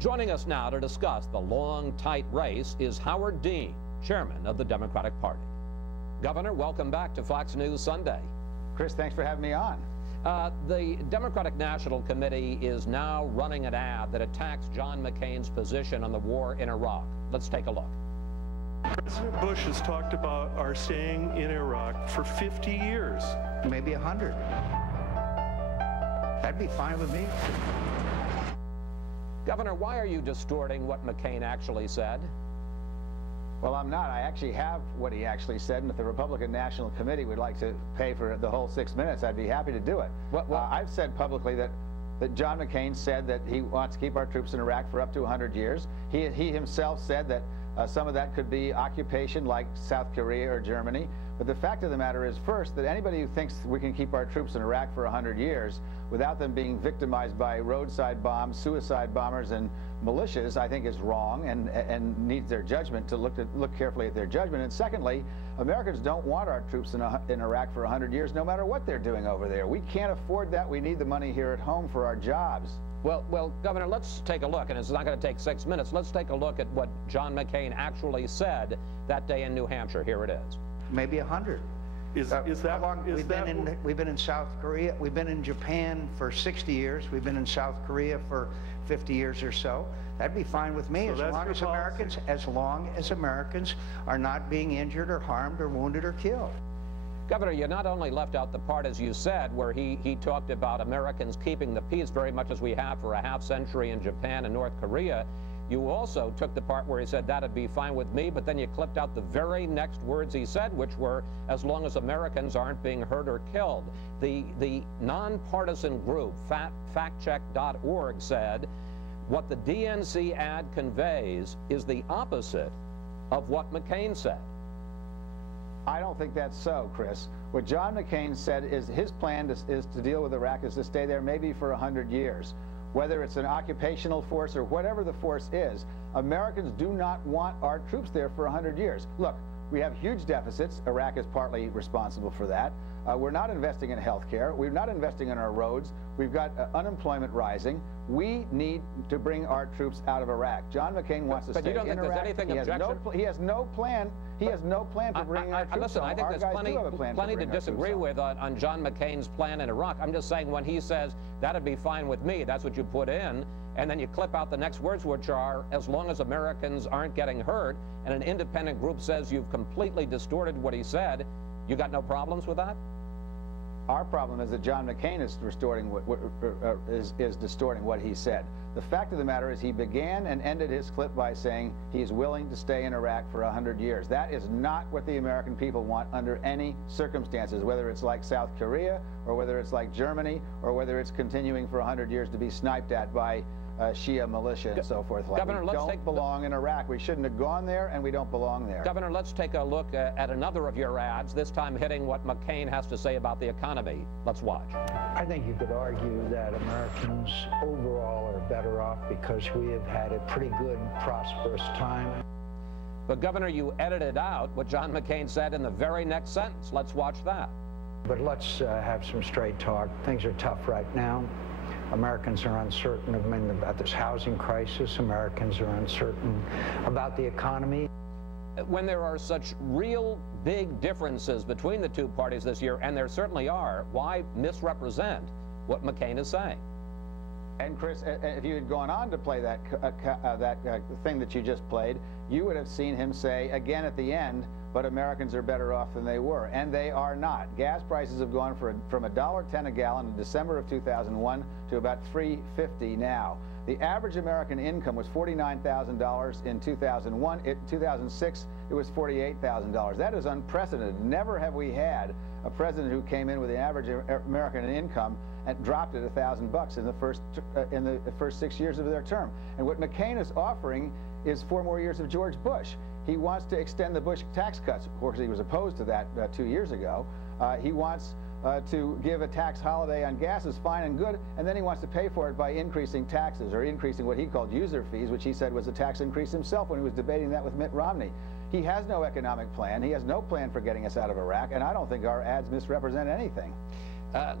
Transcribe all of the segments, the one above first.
Joining us now to discuss the long, tight race is Howard Dean, chairman of the Democratic Party. Governor, welcome back to Fox News Sunday. Chris, thanks for having me on. The Democratic National Committee is now running an ad that attacks John McCain's position on the war in Iraq. Let's take a look. President Bush has talked about our staying in Iraq for 50 years. Maybe 100. That'd be fine with me. Governor, why are you distorting what McCain actually said? Well, I'm not. I actually have what he actually said, and if the Republican National Committee would like to pay for the whole 6 minutes, I'd be happy to do it. I've said publicly that John McCain said that he wants to keep our troops in Iraq for up to 100 years. He himself said that some of that could be occupation like South Korea or Germany. But the fact of the matter is, first, that anybody who thinks we can keep our troops in Iraq for 100 years without them being victimized by roadside bombs, suicide bombers, and militias, I think is wrong and needs their judgment, to look carefully at their judgment. And secondly, Americans don't want our troops in Iraq for 100 years, no matter what they're doing over there. We can't afford that. We need the money here at home for our jobs. Well, Governor, let's take a look, and it's not going to take 6 minutes. Let's take a look at what John McCain actually said that day in New Hampshire. Here it is. Maybe 100. Is that how long? We've been in South Korea. We've been in Japan for 60 years. We've been in South Korea for 50 years or so. That'd be fine with me, as long as Americans are not being injured or harmed or wounded or killed. Governor, you not only left out the part, as you said, where he talked about Americans keeping the peace very much as we have for a half century in Japan and North Korea. You also took the part where he said that'd be fine with me, but then you clipped out the very next words he said, which were, as long as Americans aren't being hurt or killed. The nonpartisan group, factcheck.org, said what the DNC ad conveys is the opposite of what McCain said. I don't think that's so, Chris. What John McCain said is his plan is to deal with Iraq is to stay there maybe for 100 years. Whether it's an occupational force or whatever the force is, Americans do not want our troops there for 100 years. Look, we have huge deficits. Iraq is partly responsible for that. We're not investing in health care. We're not investing in our roads. We've got unemployment rising. We need to bring our troops out of Iraq. John McCain wants to stay in Iraq. But you don't think there's anything objectionable? He has no plan. He has no plan for bringing our troops listen, home. I think there's plenty to disagree with on John McCain's plan in Iraq. I'm just saying when he says, that'd be fine with me, that's what you put in, and then you clip out the next words, which are, as long as Americans aren't getting hurt, and an independent group says you've completely distorted what he said, you got no problems with that? Our problem is that John McCain is distorting what he said. The fact of the matter is he began and ended his clip by saying he's willing to stay in Iraq for 100 years. That is not what the American people want under any circumstances, whether it's like South Korea or whether it's like Germany or whether it's continuing for 100 years to be sniped at by Shia militia and so forth. Governor, we don't belong in Iraq. We shouldn't have gone there, and we don't belong there. Governor, let's take a look at another of your ads, this time hitting what McCain has to say about the economy. Let's watch. I think you could argue that Americans overall are better off because we have had a pretty good, prosperous time. But, Governor, you edited out what John McCain said in the very next sentence. Let's watch that. But let's have some straight talk. Things are tough right now. Americans are uncertain about this housing crisis. Americans are uncertain about the economy. When there are such real big differences between the two parties this year, and there certainly are, why misrepresent what McCain is saying? And Chris, if you had gone on to play that thing that you just played, you would have seen him say again at the end, but Americans are better off than they were, and they are not. Gas prices have gone from $1.10 a gallon in December of 2001 to about $3.50 now. The average American income was $49,000 in 2001. In 2006, it was $48,000. That is unprecedented. Never have we had a president who came in with the average American income and dropped it $1,000 in the first 6 years of their term. And what McCain is offering is 4 more years of George Bush. He wants to extend the Bush tax cuts. Of course, he was opposed to that 2 years ago. He wants to give a tax holiday on gas is fine and good, and then he wants to pay for it by increasing taxes or increasing what he called user fees, which he said was a tax increase himself when he was debating that with Mitt Romney. He has no economic plan. He has no plan for getting us out of Iraq, and I don't think our ads misrepresent anything.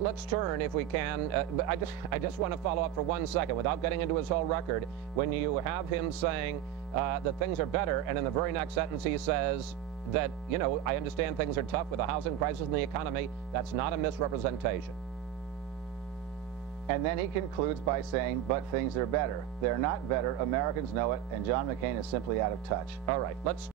Let's turn, if we can, but I just want to follow up for 1 second without getting into his whole record. When you have him saying that things are better, and in the very next sentence he says that, you know, I understand things are tough with the housing crisis and the economy, that's not a misrepresentation. And then he concludes by saying, but things are better. They're not better. Americans know it, and John McCain is simply out of touch. All right, let's